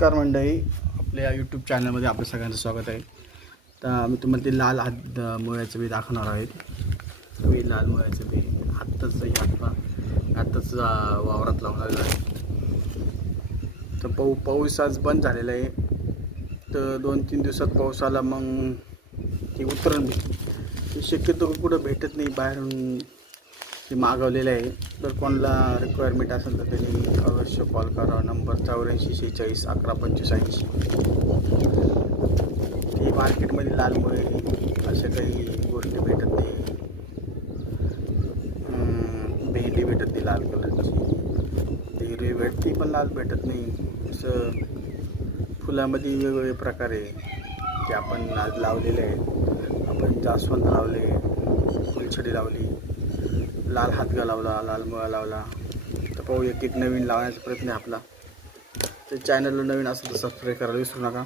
नमस्कार मंडळी. आपल्या यूट्यूब चॅनलमध्ये आपलं सगळ्यांचं स्वागत आहे. तर मी तुम्हाला ते लाल हात मुळ्याचं बी दाखवणार आहेत. मी लाल मुळ्याचं बी आत्ताच आत्ता आत्ताच वावरात लावलेलं आहे. तर पाऊ पाऊस आज बंद झालेला आहे. तर दोन तीन दिवसात पाऊस आला मग ती उतरण बी शक्यतो कुठं भेटत नाही बाहेरून. ते मागवलेलं आहे. जर कोणाला रिक्वायरमेंट असेल तर त्यांनी अवश्य कॉल करा. नंबर चौऱ्याऐंशी शेहेचाळीस अकरा पंचवीस ऐंशी ते मार्केटमध्ये लालमुळे अशा काही गोष्टी भेटत नाही. भेंडी भेटत नाही लाल कलरची. ते हिरवी भेटते पण लाल भेटत नाही. असं फुलामध्ये वेगवेगळे प्रकार आहे. ते आपण आज लावलेले आहे आपण जास्वंद लावले फुलछडी लावली. लाल हातगा लावला लाल मुळा लावला. तर पाहू एक एक नवीन लावण्याचा प्रयत्न आहे आपला. तर चॅनलला नवीन असेल तर सबस्क्राईब करायला विसरू नका.